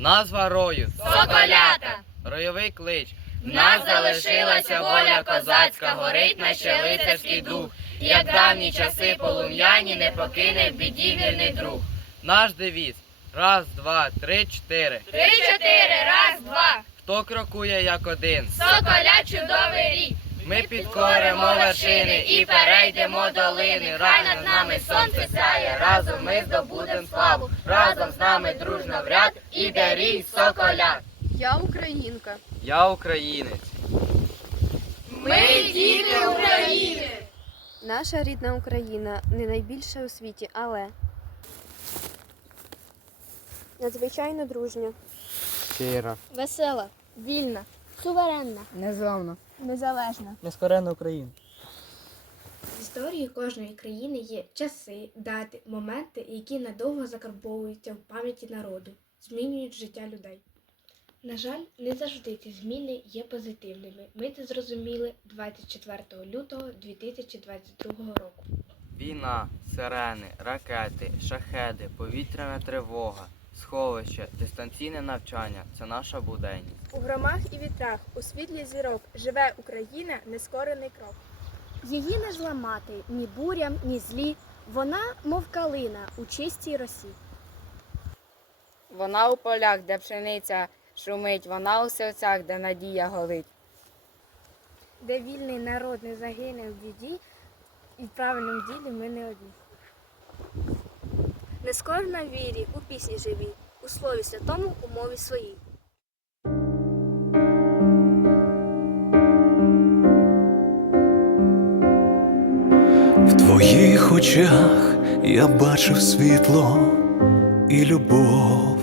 Назва рою, Соколята! ройовий клич. В нас залишилася воля козацька, горить наче лицарський дух, як давні часи полум'яні не покине в біді вірний друг. Наш девіз. Раз, два, три, чотири. Три-чотири, раз, два, Хто крокує як один? соколя чудовий рік. Ми підкоримо вершини і перейдемо долини. Хай над нами сонце сяє, разом ми здобудем славу, разом з нами дружно в ряд іде рій соколя. Я українка. Я українець. Ми діти України. Наша рідна Україна не найбільша у світі, але надзвичайно дружня. Щира. Весела, вільна, суверенна, Незламна, незалежна. нескорена Україна. В історії кожної країни є часи, дати, моменти, які надовго закарбовуються в пам'яті народу, змінюють життя людей. На жаль, не завжди ці зміни є позитивними. Ми це зрозуміли 24 лютого 2022 року. Війна, сирени, ракети, шахеди, повітряна тривога, сховище, дистанційне навчання це наша буденність. У громах і вітрах, у світлі зірок живе Україна, нескорений крок. Її не зламати ні бурям, ні злі. Вона, мов калина, у чистій росі. Вона у полях, де пшениця шумить, вона у серцях, де надія горить. Де вільний народ не загине в біді, і в правильному ділі ми не одні. Нескорена вірі, у пісні живій, у слові святому, у мові своїй. В твоїх очах я бачив світло і любов.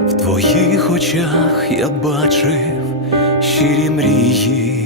В твоїх очах я бачив щирі мрії.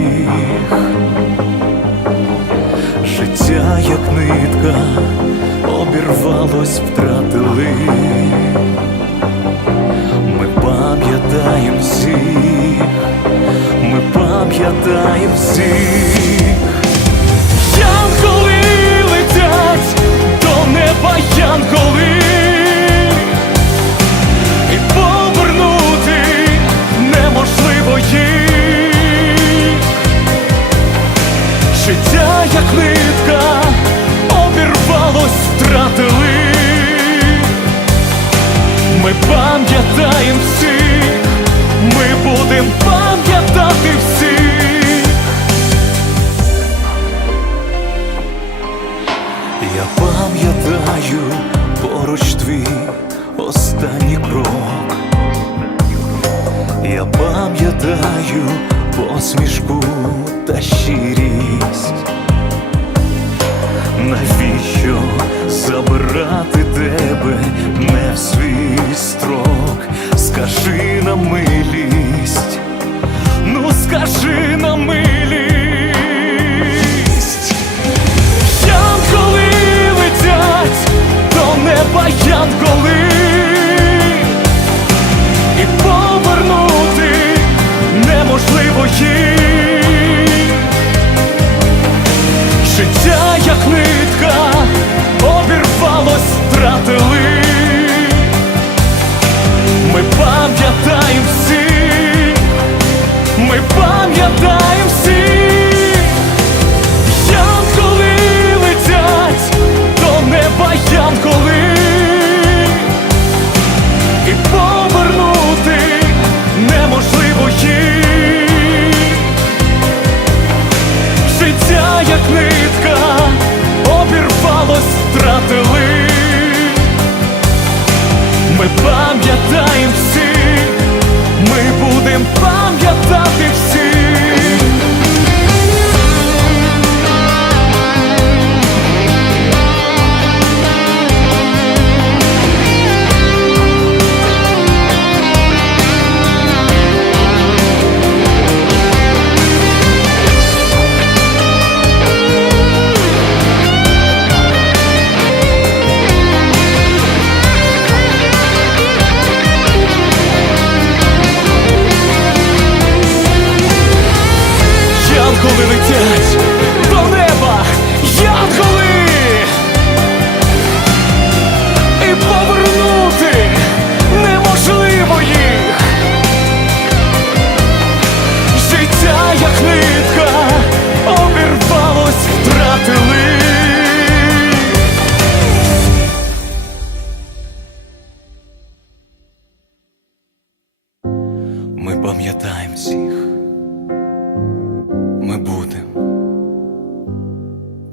Пам'ятаємо всіх. Пам'ятаю поруч твій останній крок. Я пам'ятаю посмішку та щирість. Падаєм всі, летять, до неба янголи. І повернути неможливо їх. Життя, як нитка, обірвалось, втратили, ми пам'ятаємо всі, ми будемо пам'ятати всі.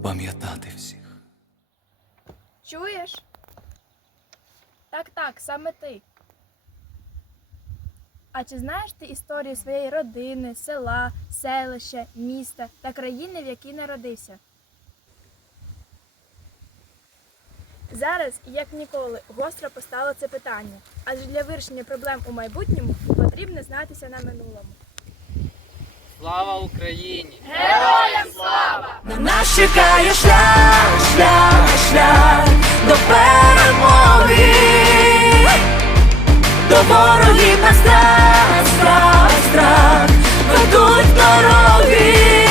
пам'ятати всіх. Чуєш? Так, так, саме ти. А чи знаєш ти історію своєї родини, села, селища, міста та країни, в якій народився? Зараз, як ніколи, гостро постало це питання, адже для вирішення проблем у майбутньому потрібно знатися на минулому. Слава Україні! Героям На нас чекає шлях, шлях, шлях до перемоги, до ворогів на страх, страх, страх ведуть дороги.